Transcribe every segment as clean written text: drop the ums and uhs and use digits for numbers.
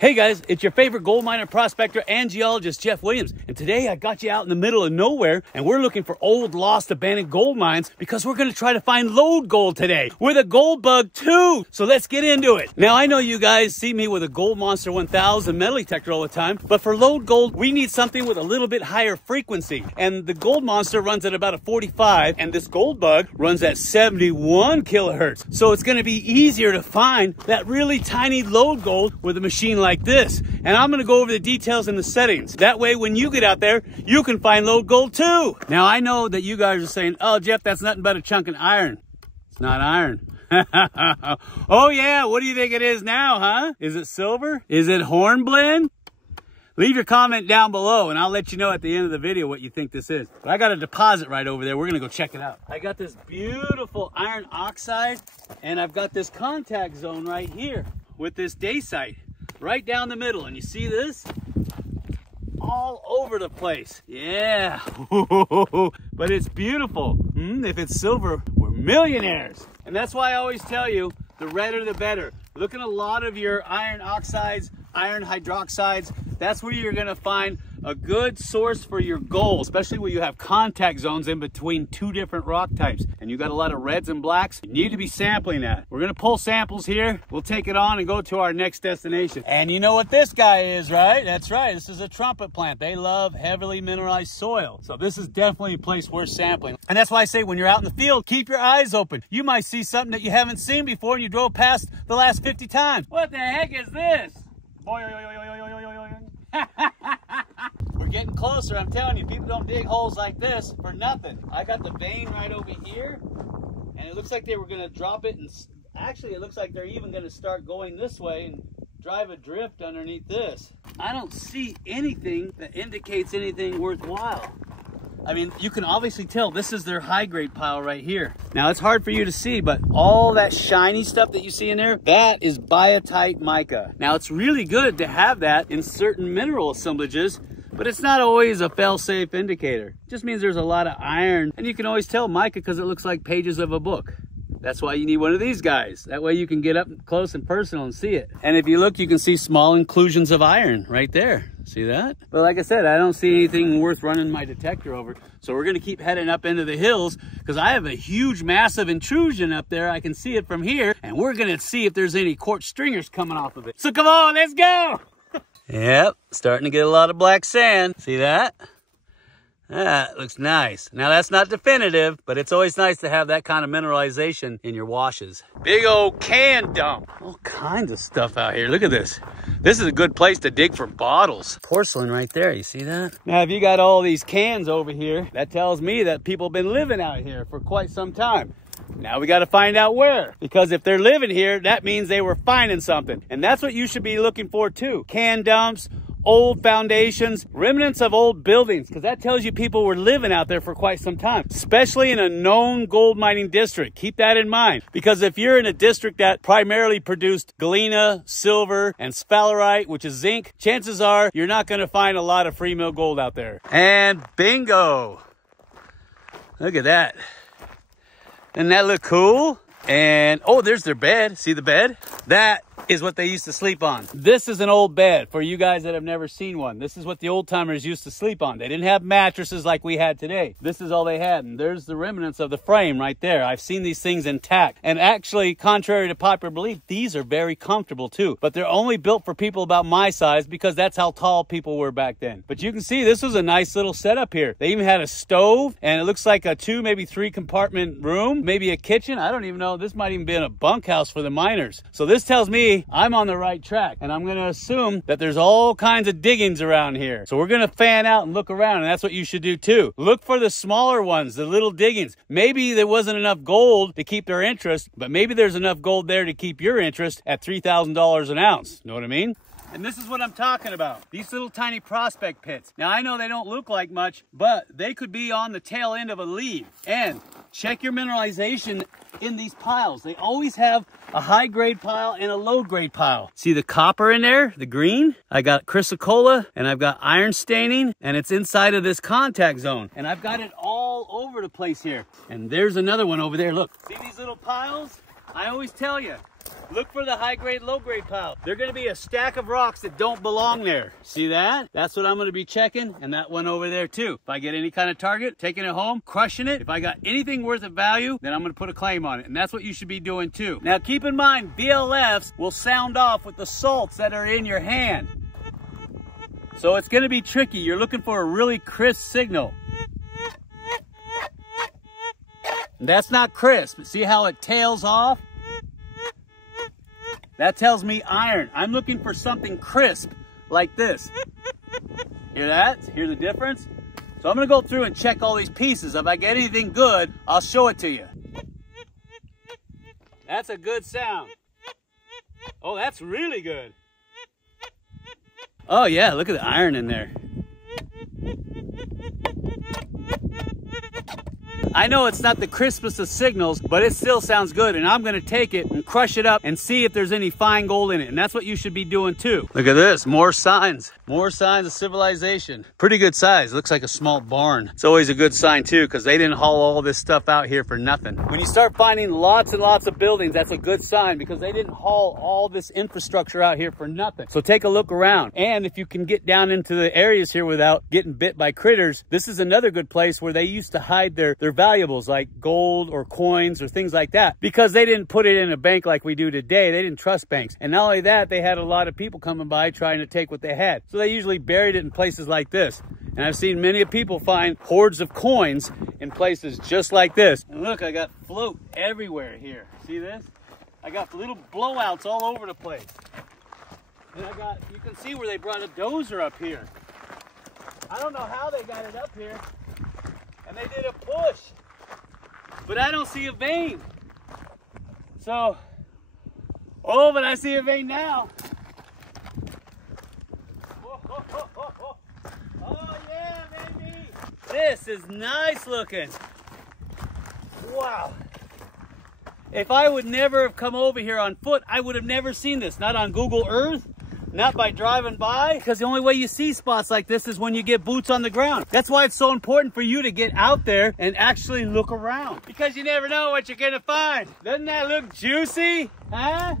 Hey guys, it's your favorite gold miner, prospector, and geologist, Jeff Williams. And today I got you out in the middle of nowhere and we're looking for old, lost, abandoned gold mines because we're gonna try to find lode gold today with a gold bug too. So let's get into it. Now I know you guys see me with a Gold Monster 1000 metal detector all the time, but for lode gold, we need something with a little bit higher frequency. And the Gold Monster runs at about a 45 and this gold bug runs at 71 kilohertz. So it's gonna be easier to find that really tiny lode gold with a machine like this. And I'm going to go over the details and the settings. That way, when you get out there, you can find lode gold too. Now, I know that you guys are saying, oh, Jeff, that's nothing but a chunk of iron. It's not iron. Oh, yeah. What do you think it is now, huh? Is it silver? Is it hornblende? Leave your comment down below and I'll let you know at the end of the video what you think this is. But I got a deposit right over there. We're going to go check it out. I got this beautiful iron oxide and I've got this contact zone right here with this dacite. Right down the middle, and you see this? All over the place. Yeah, but it's beautiful. If it's silver, we're millionaires. And that's why I always tell you, the redder the better. Look at a lot of your iron oxides, iron hydroxides. That's where you're gonna find a good source for your gold, especially where you have contact zones in between two different rock types. And you got a lot of reds and blacks. You need to be sampling that. We're gonna pull samples here. We'll take it on and go to our next destination. And you know what this guy is, right? That's right, this is a trumpet plant. They love heavily mineralized soil. So this is definitely a place worth sampling. And that's why I say when you're out in the field, keep your eyes open. You might see something that you haven't seen before and you drove past the last 50 times. What the heck is this? We're getting closer, I'm telling you. People don't dig holes like this for nothing. I got the vein right over here, and it looks like they were gonna drop it, and actually it looks like they're even gonna start going this way and drive a drift underneath this. I don't see anything that indicates anything worthwhile. I mean, you can obviously tell this is their high grade pile right here. Now it's hard for you to see, but all that shiny stuff that you see in there, that is biotite mica. Now it's really good to have that in certain mineral assemblages, but it's not always a fail-safe indicator. It just means there's a lot of iron, and you can always tell mica because it looks like pages of a book. That's why you need one of these guys. That way you can get up close and personal and see it. And if you look, you can see small inclusions of iron right there. See that? But like I said, I don't see anything worth running my detector over. So we're gonna keep heading up into the hills because I have a huge, massive intrusion up there. I can see it from here. And we're gonna see if there's any quartz stringers coming off of it. So come on, let's go. Yep, starting to get a lot of black sand. See that? That looks nice. Now that's not definitive, but it's always nice to have that kind of mineralization in your washes. Big old can dump. All kinds of stuff out here. Look at this. This is a good place to dig for bottles. Porcelain right there, you see that? Now if you got all these cans over here, that tells me that people have been living out here for quite some time. Now we got to find out where, because if they're living here, that means they were finding something. And that's what you should be looking for too. Can dumps, old foundations, remnants of old buildings, because that tells you people were living out there for quite some time, especially in a known gold mining district. Keep that in mind, because if you're in a district that primarily produced galena, silver, and sphalerite, which is zinc, chances are you're not going to find a lot of free mill gold out there. And bingo! Look at that. Doesn't that look cool? And oh, there's their bed. See the bed? That is what they used to sleep on. This is an old bed for you guys that have never seen one. This is what the old timers used to sleep on. They didn't have mattresses like we had today. This is all they had. And there's the remnants of the frame right there. I've seen these things intact. And actually, contrary to popular belief, these are very comfortable too. But they're only built for people about my size because that's how tall people were back then. But you can see this was a nice little setup here. They even had a stove, and it looks like a 2, maybe 3 compartment room, maybe a kitchen. I don't even know. This might even be in a bunkhouse for the miners. So this tells me I'm on the right track, and I'm going to assume that there's all kinds of diggings around here. So we're going to fan out and look around, and that's what you should do too. Look for the smaller ones, the little diggings. Maybe there wasn't enough gold to keep their interest, but maybe there's enough gold there to keep your interest at $3,000 an ounce. Know what I mean? And this is what I'm talking about. These little tiny prospect pits. Now I know they don't look like much, but they could be on the tail end of a lead. And check your mineralization in these piles. They always have a high grade pile and a low grade pile. See the copper in there, the green? I got chrysocolla and I've got iron staining, and it's inside of this contact zone. And I've got it all over the place here. And there's another one over there. Look, see these little piles? I always tell you, look for the high grade, low grade pile. They're gonna be a stack of rocks that don't belong there. See that? That's what I'm gonna be checking, and that one over there too. If I get any kind of target, taking it home, crushing it. If I got anything worth of value, then I'm gonna put a claim on it, and that's what you should be doing too. Now keep in mind, BLFs will sound off with the salts that are in your hand. So it's gonna be tricky. You're looking for a really crisp signal. That's not crisp. See how it tails off? That tells me iron. I'm looking for something crisp like this. Hear that? Hear the difference? So I'm gonna go through and check all these pieces. If I get anything good, I'll show it to you. That's a good sound. Oh, that's really good. Oh yeah, look at the iron in there. I know it's not the crispest of signals, but it still sounds good, and I'm gonna take it and crush it up and see if there's any fine gold in it, and that's what you should be doing too. Look at this, more signs of civilization. Pretty good size, looks like a small barn. It's always a good sign too, because they didn't haul all this stuff out here for nothing. When you start finding lots and lots of buildings, that's a good sign, because they didn't haul all this infrastructure out here for nothing. So take a look around, and if you can get down into the areas here without getting bit by critters, this is another good place where they used to hide their valuables like gold or coins or things like that, because they didn't put it in a bank like we do today. They didn't trust banks. And not only that, they had a lot of people coming by trying to take what they had. So they usually buried it in places like this. And I've seen many people find hoards of coins in places just like this. And look, I got float everywhere here. See this? I got little blowouts all over the place. And I got, you can see where they brought a dozer up here. I don't know how they got it up here. And they did a push, but I don't see a vein. So, oh, but I see a vein now. Oh yeah, baby. This is nice looking. Wow. If I would never have come over here on foot, I would have never seen this. Not on Google Earth. Not by driving by, because the only way you see spots like this is when you get boots on the ground. That's why it's so important for you to get out there and actually look around, because you never know what you're gonna find. Doesn't that look juicy? Huh?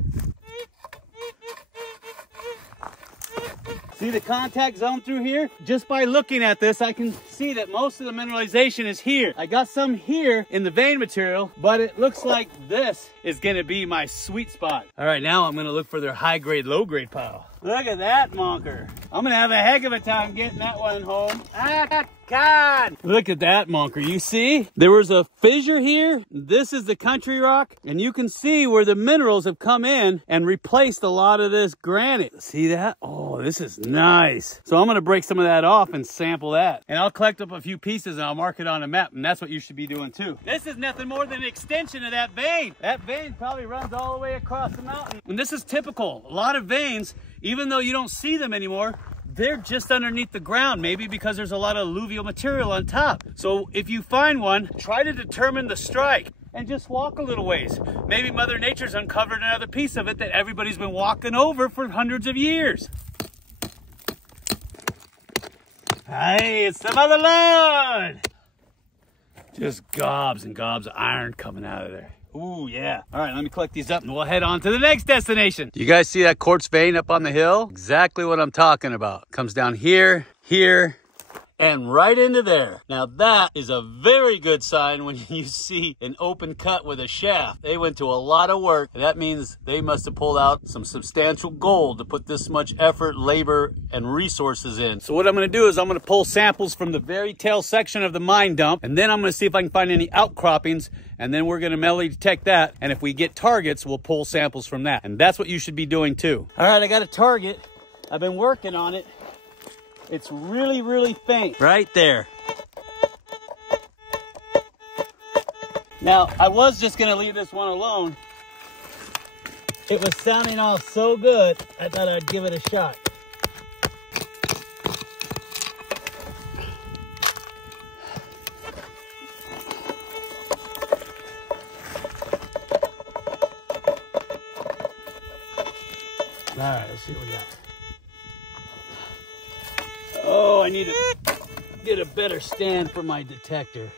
See the contact zone through here? Just by looking at this, I can see that most of the mineralization is here. I got some here in the vein material, but it looks like this is gonna be my sweet spot. All right, now I'm gonna look for their high grade, low grade pile. Look at that monker. I'm gonna have a heck of a time getting that one home. Ah, God. Look at that monker. You see, there was a fissure here. This is the country rock, and you can see where the minerals have come in and replaced a lot of this granite. See that? Oh, this is nice. So I'm gonna break some of that off and sample that. And I'll collect up a few pieces and I'll mark it on a map, and that's what you should be doing too. This is nothing more than an extension of that vein. That vein probably runs all the way across the mountain. And this is typical. A lot of veins, even though you don't see them anymore, they're just underneath the ground, maybe because there's a lot of alluvial material on top. So if you find one, try to determine the strike and just walk a little ways. Maybe Mother Nature's uncovered another piece of it that everybody's been walking over for hundreds of years. Hey, it's the Mother Lode! Just gobs and gobs of iron coming out of there. Ooh, yeah. All right, let me collect these up and we'll head on to the next destination. You guys see that quartz vein up on the hill? Exactly what I'm talking about. Comes down here, here, and right into there. Now that is a very good sign when you see an open cut with a shaft. They went to a lot of work, and that means they must have pulled out some substantial gold to put this much effort, labor, and resources in. So what I'm gonna do is I'm gonna pull samples from the very tail section of the mine dump, and then I'm gonna see if I can find any outcroppings, and then we're gonna metal detect that, and if we get targets, we'll pull samples from that. And that's what you should be doing too. All right, I got a target. I've been working on it. It's really, really faint. Right there. Now, I was just gonna leave this one alone. It was sounding off so good, I thought I'd give it a shot. All right, let's see what we got. Oh, I need to get a better stand for my detector.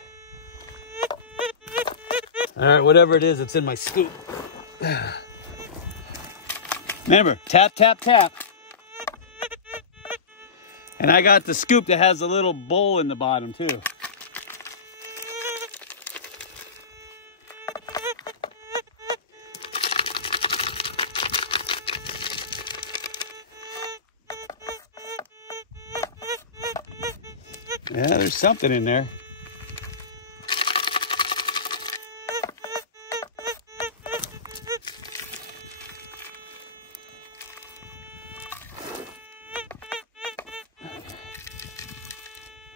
All right, whatever it is, it's in my scoop. Remember, tap, tap, tap. And I got the scoop that has a little bowl in the bottom too. Yeah, there's something in there.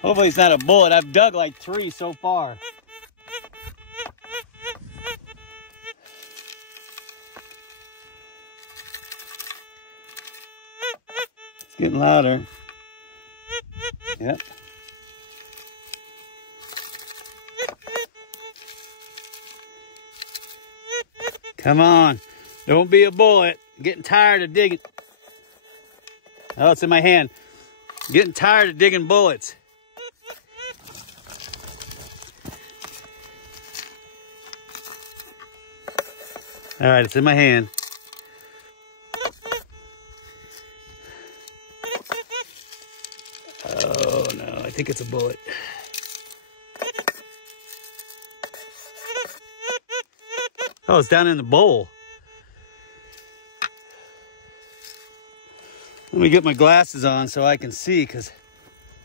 Hopefully it's not a bullet. I've dug like 3 so far. It's getting louder. Yep. Come on. Don't be a bullet. I'm getting tired of digging. Oh, it's in my hand. I'm getting tired of digging bullets. All right, it's in my hand. Oh no, I think it's a bullet. Oh, it's down in the bowl. Let me get my glasses on so I can see, because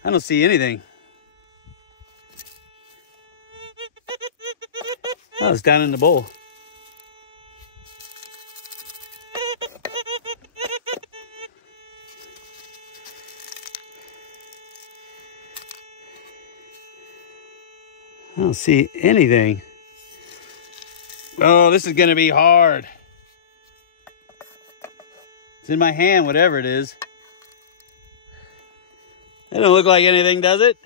I don't see anything. Oh, it's down in the bowl. I don't see anything. Oh, this is gonna be hard. It's in my hand, whatever it is. It don't look like anything, does it?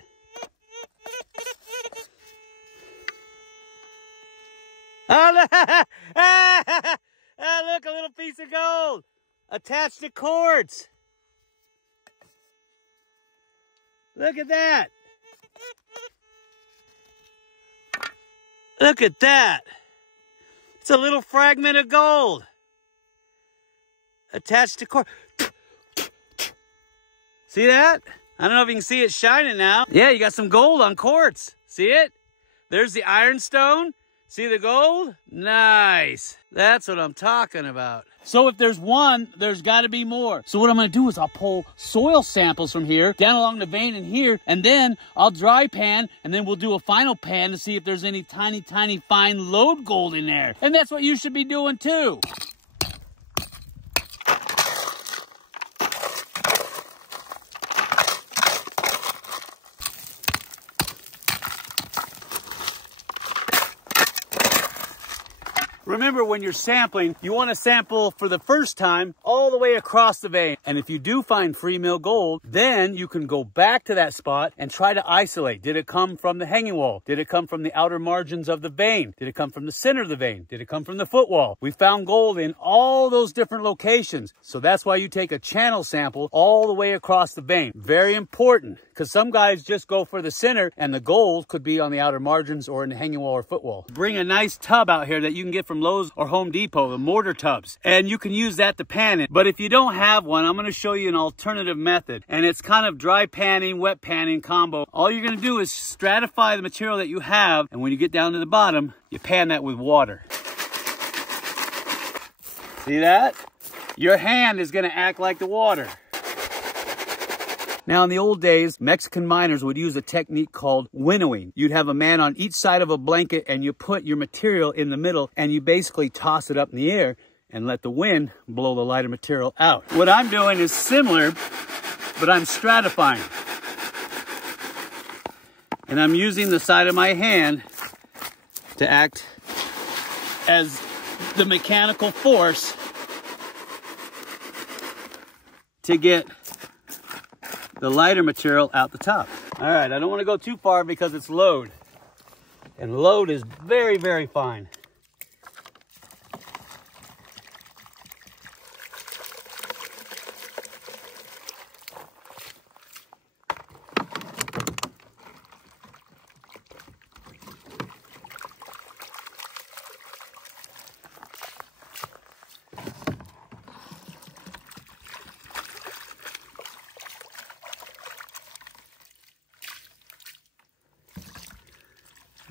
Oh, look! Oh, look, a little piece of gold attached to quartz. Look at that. Look at that. It's a little fragment of gold attached to quartz. See that? I don't know if you can see it shining now. Yeah, you got some gold on quartz. See it? There's the ironstone. See the gold? Nice. That's what I'm talking about. So if there's one, there's got to be more. So what I'm going to do is I'll pull soil samples from here, down along the vein in here, and then I'll dry pan, and then we'll do a final pan to see if there's any tiny, tiny, fine lode gold in there. And that's what you should be doing too. Remember, when you're sampling, you want to sample for the first time all the way across the vein. And if you do find free mill gold, then you can go back to that spot and try to isolate. Did it come from the hanging wall? Did it come from the outer margins of the vein? Did it come from the center of the vein? Did it come from the footwall? We found gold in all those different locations. So that's why you take a channel sample all the way across the vein. Very important, because some guys just go for the center and the gold could be on the outer margins or in the hanging wall or footwall. Bring a nice tub out here that you can get from Lowe's or Home Depot, the mortar tubs, and you can use that to pan it. But if you don't have one, I'm going to show you an alternative method, and it's kind of dry panning, wet panning combo. All you're going to do is stratify the material that you have, and when you get down to the bottom, you pan that with water. See that? Your hand is going to act like the water. Now, in the old days, Mexican miners would use a technique called winnowing. You'd have a man on each side of a blanket and you put your material in the middle and you basically toss it up in the air and let the wind blow the lighter material out. What I'm doing is similar, but I'm stratifying. And I'm using the side of my hand to act as the mechanical force to get the lighter material out the top. All right, I don't want to go too far because it's Lode. And Lode is very, very fine.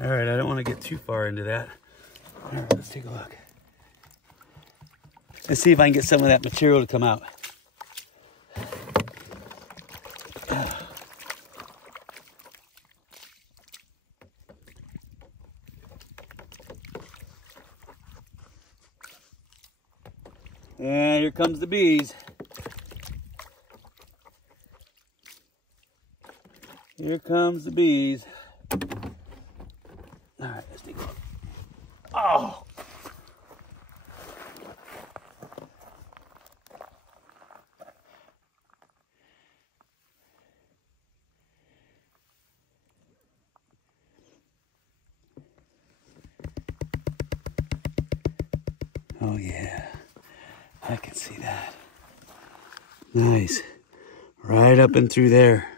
All right, I don't want to get too far into that. All right, let's take a look. Let's see if I can get some of that material to come out. And here comes the bees. Here comes the bees. All right, let's take a look. Oh! Oh yeah, I can see that. Nice. Right up and through there.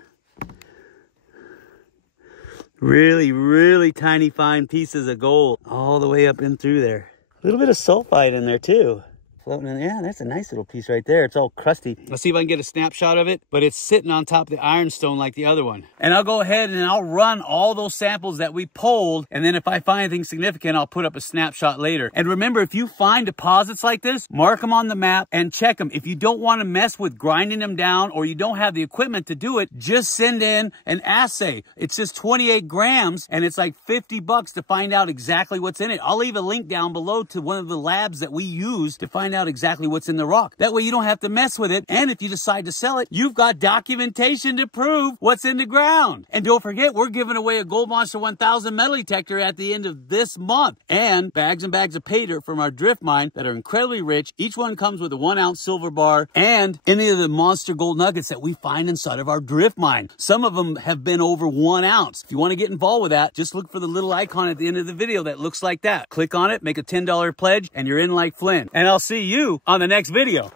Really, really tiny fine pieces of gold all the way up in through there. A little bit of sulfide in there too. Floating in there. Yeah, that's a nice little piece right there. It's all crusty. Let's see if I can get a snapshot of it, but it's sitting on top of the ironstone like the other one. And I'll go ahead and I'll run all those samples that we pulled, and then if I find anything significant, I'll put up a snapshot later. And remember, if you find deposits like this, mark them on the map and check them. If you don't want to mess with grinding them down or you don't have the equipment to do it, just send in an assay. It's just 28 grams and it's like $50 to find out exactly what's in it. I'll leave a link down below to one of the labs that we use to find out exactly what's in the rock. That way you don't have to mess with it. And if you decide to sell it, you've got documentation to prove what's in the ground. And don't forget, we're giving away a Gold Monster 1000 metal detector at the end of this month. And bags and bags of pay dirt from our drift mine that are incredibly rich. Each one comes with a 1 ounce silver bar and any of the monster gold nuggets that we find inside of our drift mine. Some of them have been over 1 ounce. If you want to get involved with that, just look for the little icon at the end of the video that looks like that. Click on it, make a $10 pledge, and you're in like Flynn. And I'll see you on the next video.